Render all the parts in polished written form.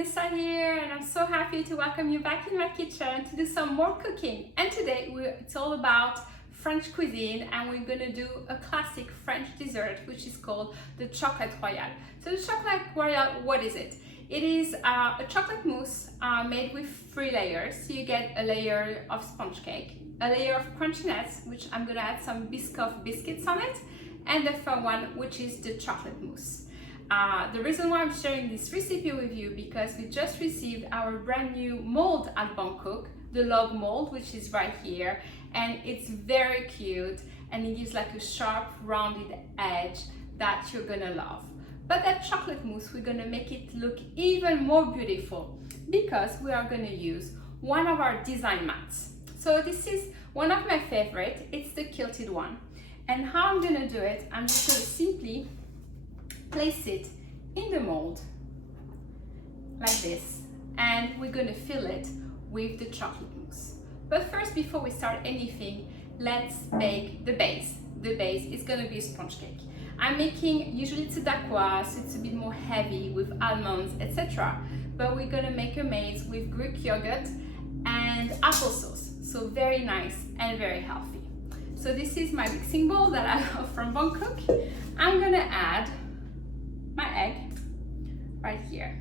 Nessa here, and I'm so happy to welcome you back in my kitchen to do some more cooking. And today it's all about French cuisine, and we're gonna do a classic French dessert which is called the Chocolate Royale. So the Chocolate Royale, what is it? It is a chocolate mousse made with 3 layers. So you get a layer of sponge cake, a layer of crunchiness, which I'm gonna add some Biscoff biscuits on it, and the third one, which is the chocolate mousse. The reason why I'm sharing this recipe with you, because we just received our brand new mold at Bangkok, the log mold, which is right here, and it's very cute, and it gives like a sharp rounded edge that you're gonna love. But that chocolate mousse, we're gonna make it look even more beautiful because we are gonna use one of our design mats. So this is one of my favorite, it's the quilted one. And how I'm gonna do it, I'm just gonna simply place it in the mold like this, and we're gonna fill it with the chocolate mousse. But first, before we start anything, let's bake the base. The base is gonna be a sponge cake. I'm making, usually it's a daqua, so it's a bit more heavy with almonds, etc. But we're gonna make a maze with Greek yogurt and applesauce, so very nice and very healthy. So this is my mixing bowl that I have from Bangkok. I'm gonna add my egg right here,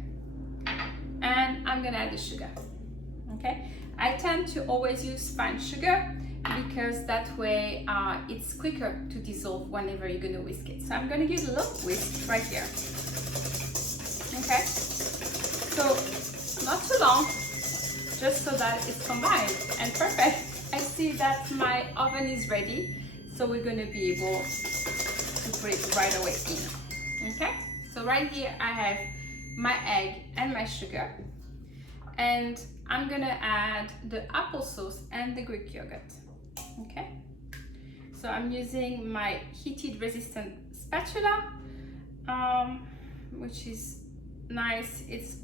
and I'm gonna add the sugar. Okay, I tend to always use fine sugar because that way it's quicker to dissolve whenever you're gonna whisk it. So I'm gonna give a little whisk right here. Okay, so not too long, just so that it's combined and perfect. I see that my oven is ready, so we're gonna be able to put it right away in. Okay, so right here I have my egg and my sugar, and I'm gonna add the applesauce and the Greek yogurt. Okay, so I'm using my heated resistant spatula, which is nice. It's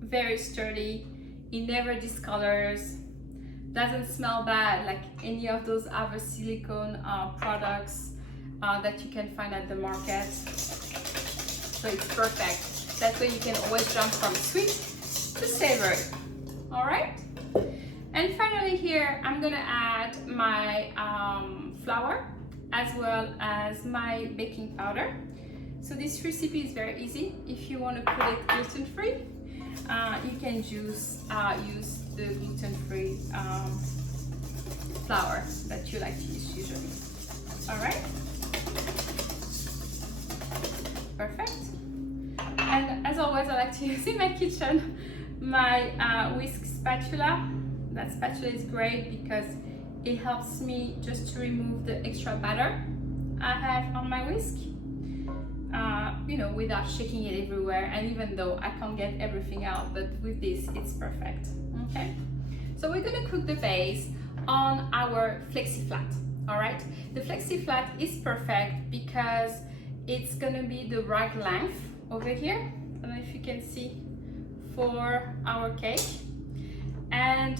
very sturdy, it never discolors, doesn't smell bad like any of those other silicone products that you can find at the market. So it's perfect. That way you can always jump from sweet to savory. All right. And finally here, I'm gonna add my flour as well as my baking powder. So this recipe is very easy. If you want to put it gluten-free, you can use the gluten-free flour that you like to use usually. All right. Perfect. And as always, I like to use in my kitchen my whisk spatula. That spatula is great because it helps me just to remove the extra batter I have on my whisk, you know, without shaking it everywhere. And even though I can't get everything out, but with this, it's perfect. Okay, so we're gonna cook the base on our Flexipat. All right, the Flexipat is perfect because it's gonna be the right length over here. I don't know if you can see, for our cake, and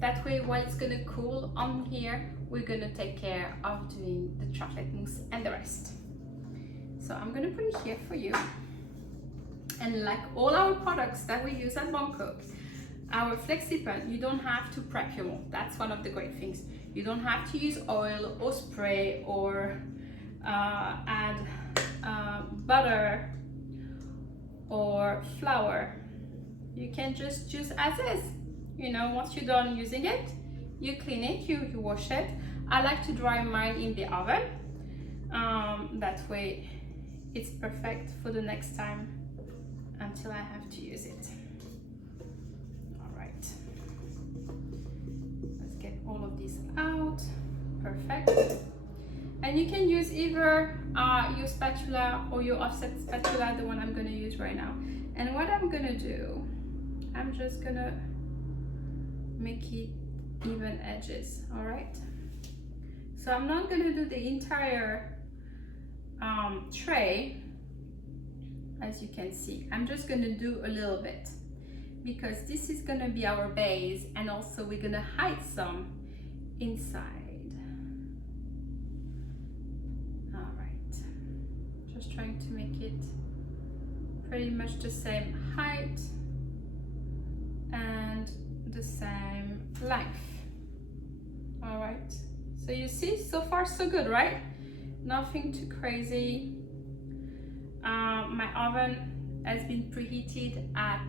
that way while it's gonna cool on here, we're gonna take care of doing the chocolate mousse and the rest. So I'm gonna put it here for you, and like all our products that we use at Bangkok, our Flexipat, you don't have to prep your mold. That's one of the great things. You don't have to use oil or spray or add butter or flour. You can just use as is. You know, once you're done using it, you clean it, you wash it. I like to dry mine in the oven. That way it's perfect for the next time until I have to use it. All right, let's get all of this out. Perfect. And you can use either your spatula or your offset spatula, the one I'm gonna use right now. And what I'm gonna do, I'm just gonna make it even edges. All right, so I'm not gonna do the entire tray, as you can see. I'm just gonna do a little bit because this is gonna be our base, and also we're gonna hide some inside. All right, just trying to make it pretty much the same height. the same length. All right, so you see, so far so good, right? Nothing too crazy. My oven has been preheated at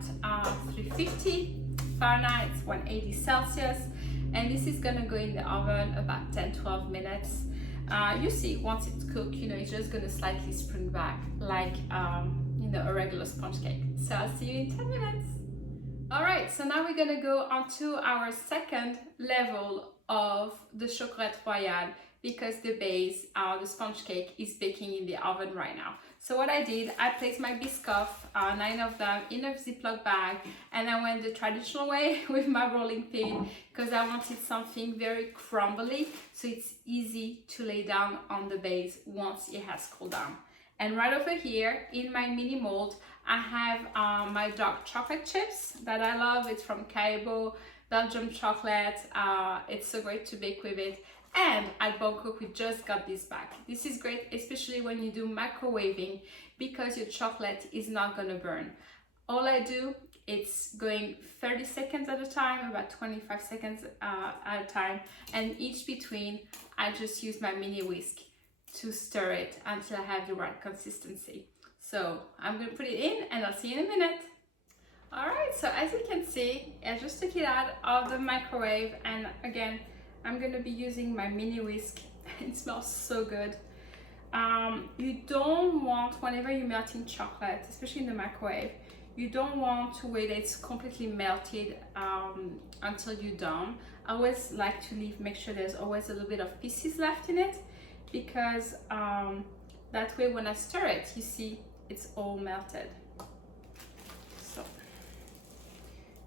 350 Fahrenheit, 180 Celsius, and this is gonna go in the oven about 10-12 minutes. You see, once it's cooked, you know, it's just gonna slightly spring back like you know, a regular sponge cake. So I'll see you in 10 minutes. All right, so now we're gonna go on to our second level of the Chocolat Royale, because the base, the sponge cake, is baking in the oven right now. So what I did, I placed my Biscoff, 9 of them, in a Ziploc bag, and I went the traditional way with my rolling pin, because I wanted something very crumbly, so it's easy to lay down on the base once it has cooled down. And right over here, in my mini mold, I have my dark chocolate chips that I love. It's from Caibo, Belgium chocolate. It's so great to bake with it. And at Bangkok, we just got this back. This is great, especially when you do microwaving, because your chocolate is not gonna burn. All I do, it's going 30 seconds at a time, about 25 seconds at a time. And each between, I just use my mini whisk to stir it until I have the right consistency. So I'm gonna put it in and I'll see you in a minute. All right, so as you can see, I just took it out of the microwave, and again, I'm gonna be using my mini whisk. It smells so good. You don't want, whenever you're melting chocolate, especially in the microwave, you don't want to wait it's completely melted until you're done. I always like to make sure there's always a little bit of pieces left in it, because that way when I stir it, you see, it's all melted. So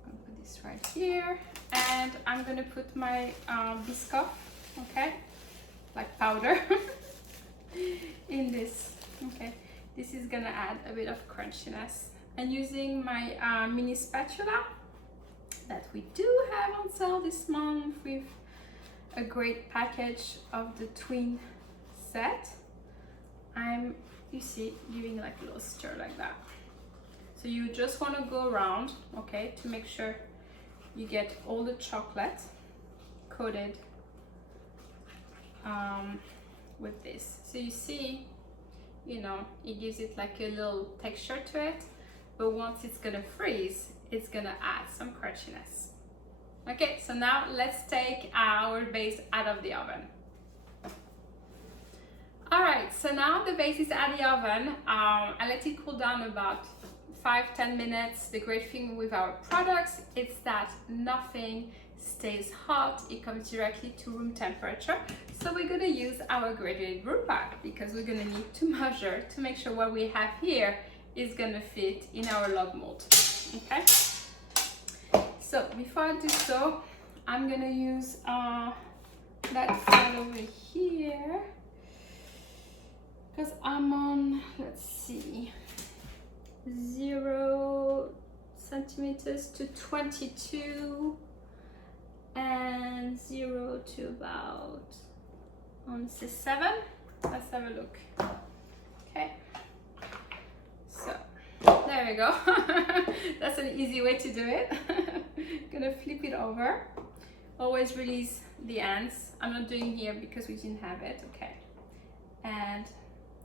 I'm gonna put this right here, and I'm gonna put my Biscoff, okay, like powder, in this. Okay, this is gonna add a bit of crunchiness. And using my mini spatula that we do have on sale this month with a great package of the twin set, I'm, you see, giving like a little stir like that. So you just want to go around, okay, to make sure you get all the chocolate coated with this. So you see, you know, it gives it like a little texture to it, but once it's gonna freeze, it's gonna add some crunchiness. Okay, so now let's take our base out of the oven. All right, so now the base is out of the oven. I let it cool down about 5-10 minutes. The great thing with our products is that nothing stays hot. It comes directly to room temperature. So we're gonna use our graduated brew pack, because we're gonna need to measure to make sure what we have here is gonna fit in our log mold, okay? So before I do so, I'm gonna use that side over here, because I'm on, let's see, 0 centimeters to 22, and 0 to about, I want to say 7. Let's have a look. Okay, so there we go. That's an easy way to do it. Gonna flip it over. Always release the ends. I'm not doing here because we didn't have it. Okay, and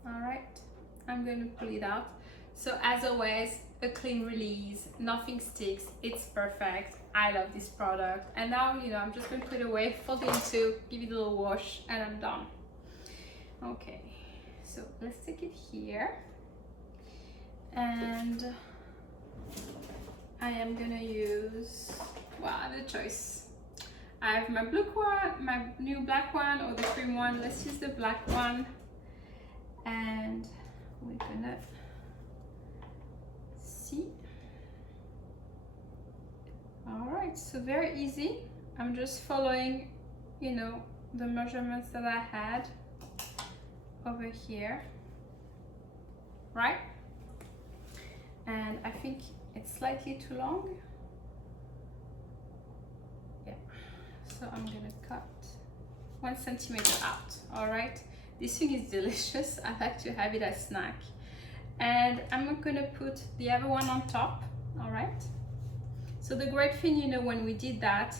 all right, I'm going to pull it out. So as always, a clean release, nothing sticks, it's perfect. I love this product. And now, you know, I'm just going to put it away, fold it in two, give it a little wash, and I'm done. Okay, so let's take it here, and I am gonna use, well, I have a choice. I have my blue one, my new black one, or the cream one. Let's use the black one. And we're gonna see. All right, so very easy. I'm just following, you know, the measurements that I had over here, right? And I think it's slightly too long. Yeah, so I'm gonna cut 1 centimeter out. All right, this thing is delicious. I like to have it as snack. And I'm gonna put the other one on top. All right, So the great thing, you know, when we did that,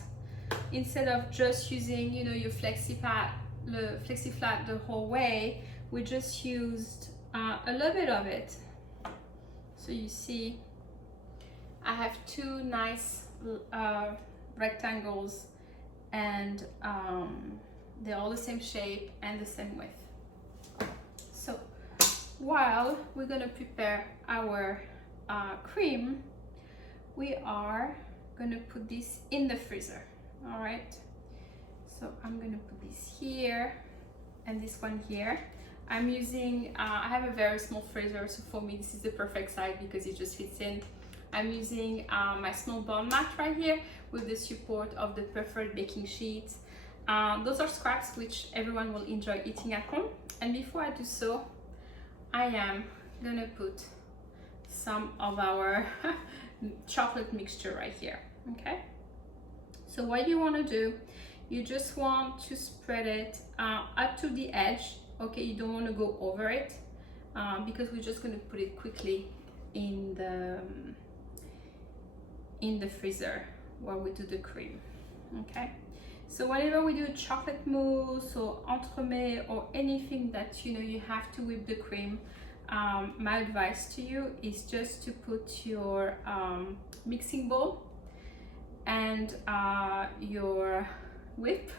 instead of just using, you know, your Flexipat the whole way, we just used a little bit of it. So you see, I have two nice rectangles, and they're all the same shape and the same width. So while we're gonna prepare our cream, we are gonna put this in the freezer. All right, so I'm gonna put this here and this one here. I'm using, I have a very small freezer, so for me this is the perfect size because it just fits in. I'm using my small bond mat right here with the support of the Perforated baking sheets. Those are scraps which everyone will enjoy eating at home. And before I do so, I am gonna put some of our chocolate mixture right here, okay? So what you want to do, you just want to spread it up to the edge, okay? You don't want to go over it because we're just going to put it quickly in the freezer while we do the cream, okay? So whenever we do chocolate mousse or entremet or anything that, you know, you have to whip the cream, my advice to you is just to put your mixing bowl and your whip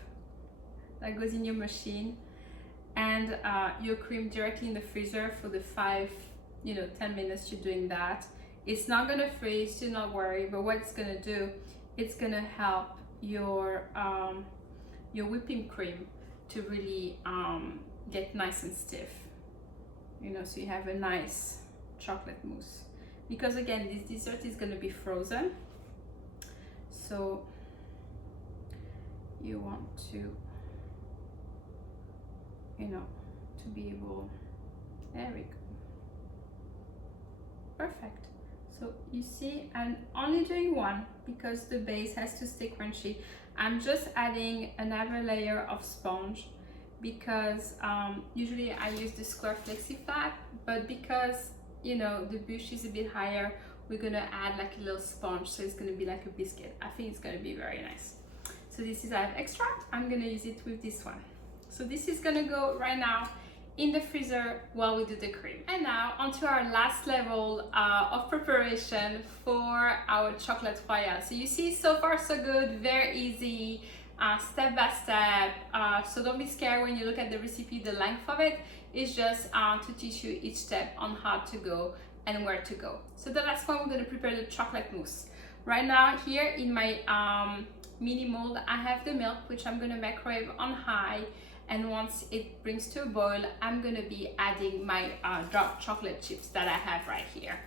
that goes in your machine and your cream directly in the freezer for the 10 minutes you're doing that. It's not gonna freeze, do not worry, but what it's gonna do, it's gonna help your whipping cream to really get nice and stiff, you know, so you have a nice chocolate mousse. Because again, this dessert is gonna be frozen, so you want to, you know, to be able, there we go, perfect. So you see, I'm only doing one because the base has to stay crunchy. I'm just adding another layer of sponge because usually I use the square Flexipat, but because, you know, the Bûche is a bit higher, we're gonna add like a little sponge, so it's gonna be like a biscuit. I think it's gonna be very nice. So this is I have extra, I'm gonna use it with this one. So this is gonna go right now in the freezer while we do the cream. And now onto our last level of preparation for our chocolate royale. So you see, so far so good, very easy, step by step. So don't be scared when you look at the recipe. The length of it is just to teach you each step on how to go and where to go. So the last one, we're going to prepare the chocolate mousse. Right now here in my mini mold, I have the milk, which I'm going to microwave on high, and once it brings to a boil, I'm going to be adding my dark chocolate chips that I have right here.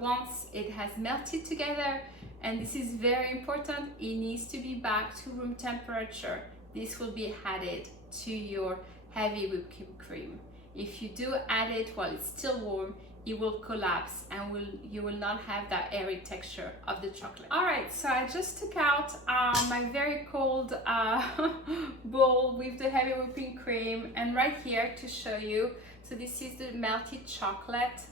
Once it has melted together, and this is very important, it needs to be back to room temperature. This will be added to your heavy whipped cream. If you do add it while it's still warm, it will collapse and you will not have that airy texture of the chocolate. All right, so I just took out my very cold bowl with the heavy whipping cream, and right here to show you, so this is the melted chocolate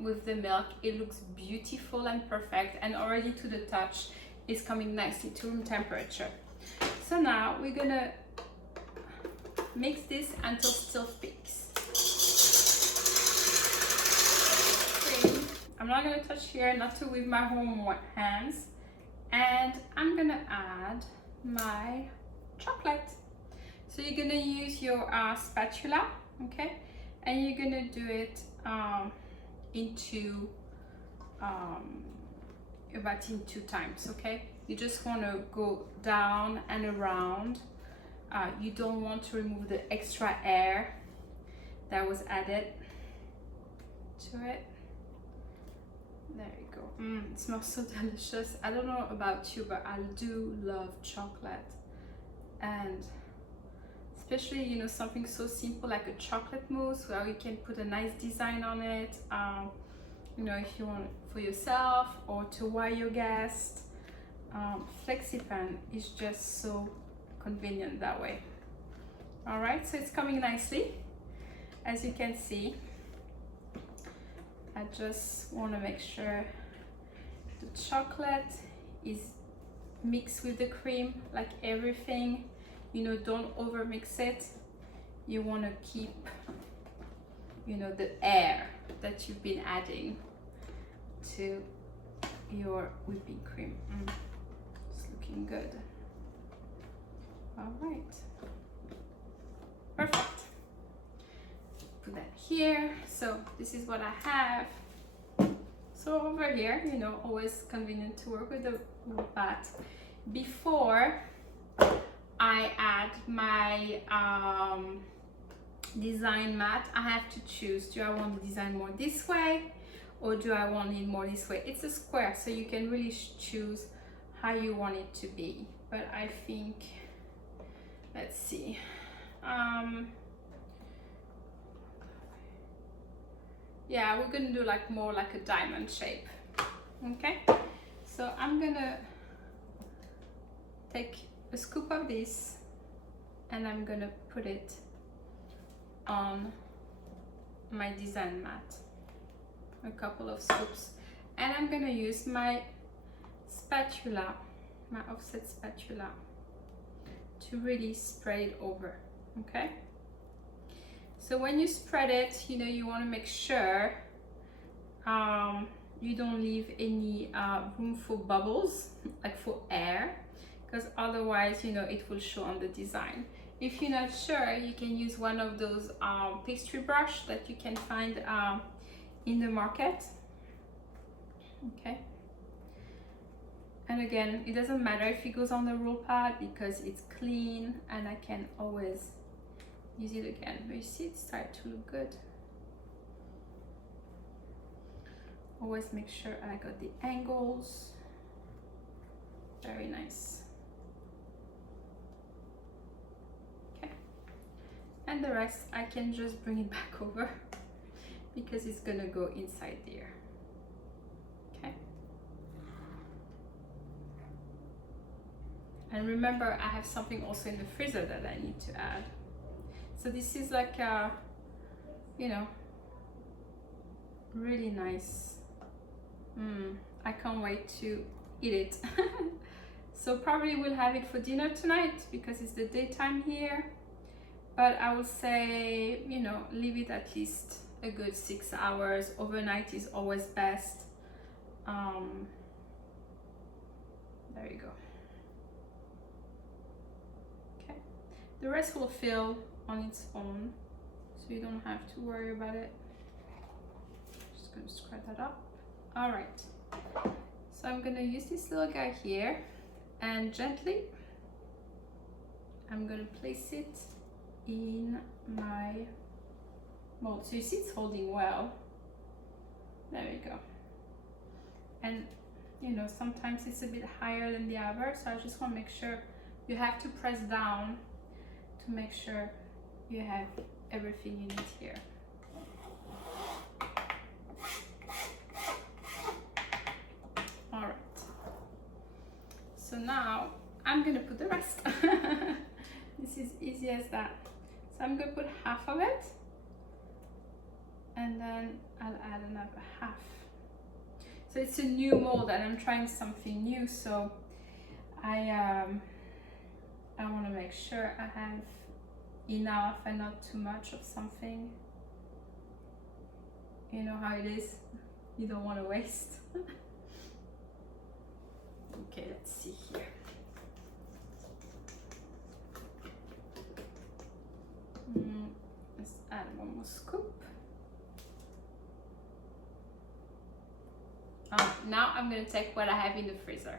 with the milk. It looks beautiful and perfect, and already to the touch is coming nicely to room temperature. So now we're gonna mix this until it still thick. I'm not gonna touch here, not to with my own hands. And I'm gonna add my chocolate. So you're gonna use your spatula, okay? And you're gonna do it about in 2 times, okay? You just wanna go down and around. You don't want to remove the extra air that was added to it. There you go. It smells so delicious. I don't know about you, but I do love chocolate, and especially, you know, something so simple like a chocolate mousse where you can put a nice design on it. You know, if you want it for yourself or to wire your guests, Flexipat is just so convenient that way. All right, so it's coming nicely, as you can see. I just want to make sure the chocolate is mixed with the cream, like everything, you know, don't over mix it. You want to keep, you know, the air that you've been adding to your whipping cream. It's looking good. All right, perfect. Put that here. So this is what I have. So over here, you know, always convenient to work with the mat. Before I add my design mat, I have to choose, do I want the design more this way or do I want it more this way? It's a square, so you can really choose how you want it to be. But I think, let's see. Yeah, we're gonna do like more like a diamond shape. Okay, so I'm gonna take a scoop of this and I'm gonna put it on my design mat, a couple of scoops, and I'm gonna use my spatula, my offset spatula, to really spread it over. Okay, so when you spread it, you know, you want to make sure you don't leave any room for bubbles, like for air, because otherwise, you know, it will show on the design. If you're not sure, you can use one of those pastry brush that you can find in the market. Okay, and again, it doesn't matter if it goes on the roll pad because it's clean and I can always use it again. But you see, it's starting to look good. Always make sure I got the angles. Very nice. Okay, and the rest I can just bring it back over because it's gonna go inside there. Okay, and remember, I have something also in the freezer that I need to add. So this is like a, you know, really nice. I can't wait to eat it. So probably we'll have it for dinner tonight because it's the daytime here. But I would say, you know, leave it at least a good 6 hours. Overnight is always best. There you go. Okay, the rest will fill on its own, so you don't have to worry about it. Just gonna spread that up. All right, so I'm gonna use this little guy here and gently I'm gonna place it in my mold. So you see it's holding well. There we go. And you know, sometimes it's a bit higher than the other, so I just want to make sure you have to press down to make sure you have everything you need here. All right, so now I'm gonna put the rest. This is easy as that. So I'm gonna put half of it and then I'll add another half. So it's a new mold and I'm trying something new, so I want to make sure I have enough and not too much of something. You know how it is, you don't want to waste. Okay, let's see here. Let's add one more scoop. Now I'm going to take what I have in the freezer.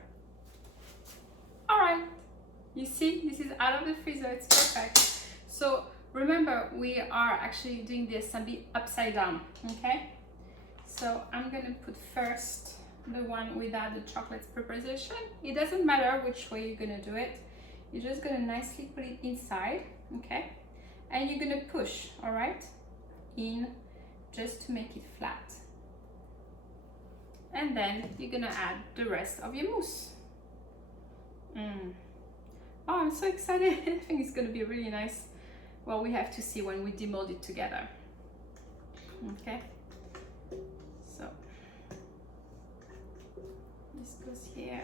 All right, you see, this is out of the freezer, it's perfect. So remember, we are actually doing the assembly upside down, okay? So I'm going to put first the one without the chocolate preparation. It doesn't matter which way you're going to do it. You're just going to nicely put it inside, okay? And you're going to push, all right, in just to make it flat. And then you're gonna add the rest of your mousse. Oh, I'm so excited. I think it's gonna be really nice. Well, we have to see when we demold it together. Okay, so This goes here.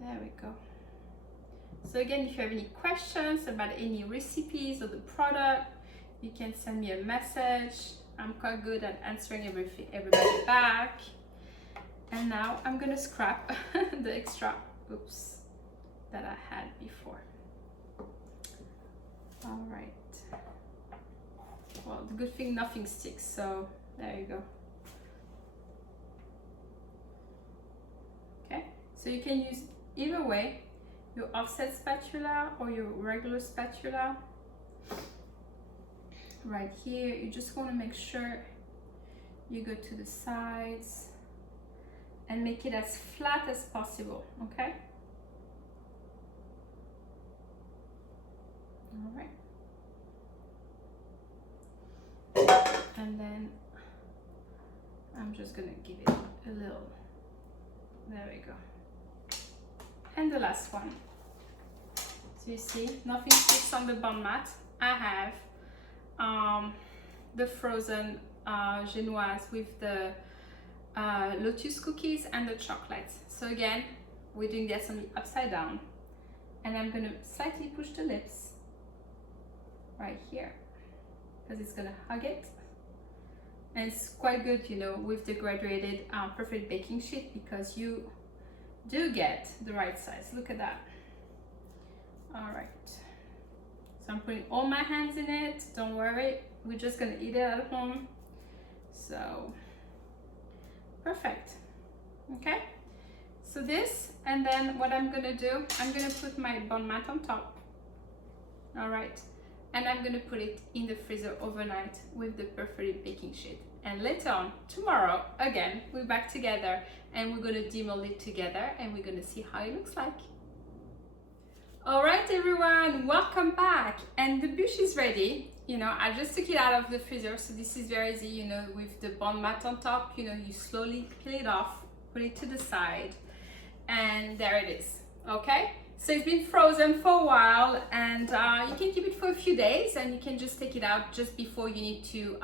There we go. So again, if you have any questions about any recipes or the product, you can send me a message. I'm quite good at answering everybody back. And now I'm gonna scrap the extra, oops, that I had before. All right. Well, the good thing nothing sticks, so there you go. Okay, so you can use either way, your offset spatula or your regular spatula. Right here, you just want to make sure you go to the sides and make it as flat as possible, okay? All right. And then I'm just gonna give it a little, there we go. And the last one. So you see, nothing sticks on the bun mat. I have the frozen genoise with the lotus cookies and the chocolate. So again, we're doing the assembly upside down, and I'm gonna slightly push the lips right here because it's gonna hug it. And it's quite good, you know, with the graduated perfect baking sheet, because you do get the right size. Look at that. All right. So I'm putting all my hands in it. Don't worry, we're just gonna eat it at home. So perfect. Okay. So this, and then what I'm gonna do, I'm gonna put my bun mat on top. All right. And I'm gonna put it in the freezer overnight with the perforated baking sheet. And later on, tomorrow, again, we're back together and we're gonna demold it together and we're gonna see how it looks like. All right, everyone, welcome back. And the bûche is ready. You know, I just took it out of the freezer, so this is very easy, you know, with the bun mat on top. You know, you slowly peel it off, put it to the side, and there it is, okay? So it's been frozen for a while, and you can keep it for a few days, and you can just take it out just before you need to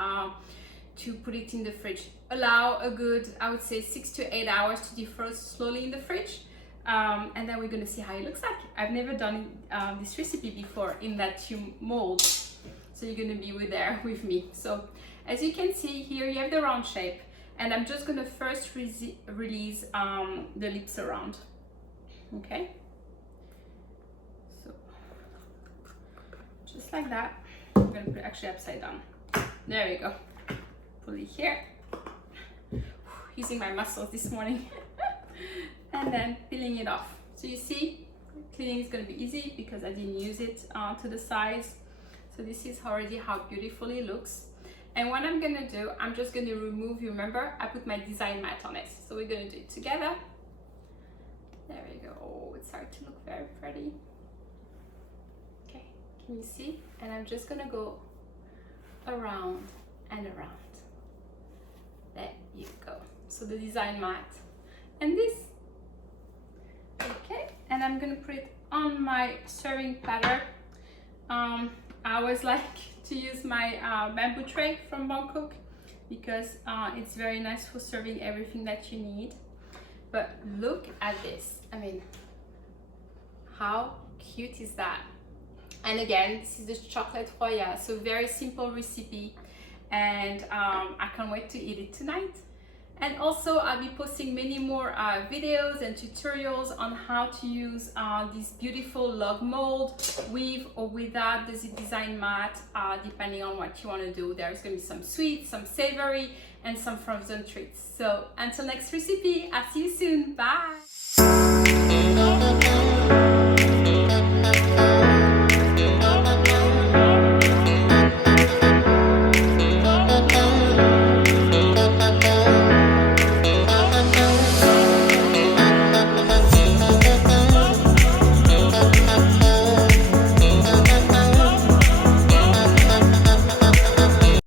put it in the fridge. Allow a good, I would say, 6 to 8 hours to defrost slowly in the fridge, and then we're gonna see how it looks like. I've never done this recipe before in that mold, so you're gonna be there with me. So as you can see here, you have the round shape, and I'm just gonna first release the lips around, okay? Just like that. I'm gonna put it actually upside down. There you go. Pull it here. Using my muscles this morning. And then peeling it off. So you see, cleaning is gonna be easy because I didn't use it to the size. So this is already how beautifully it looks. And what I'm gonna do, I'm just gonna remove, you remember, I put my design mat on it. So we're gonna do it together. There we go. Oh, it's starting to look very pretty. Can you see? And I'm just gonna go around and around. There you go. So the design mat and this. Okay, and I'm gonna put it on my serving platter. I always like to use my bamboo tray from Bangkok because it's very nice for serving everything that you need. But look at this. I mean, how cute is that? And again, this is the chocolate royale, so very simple recipe, and I can't wait to eat it tonight. And also I'll be posting many more videos and tutorials on how to use this beautiful log mold with or without the design mat, depending on what you want to do. There's going to be some sweet, some savory, and some frozen treats. So until next recipe, I'll see you soon. Bye.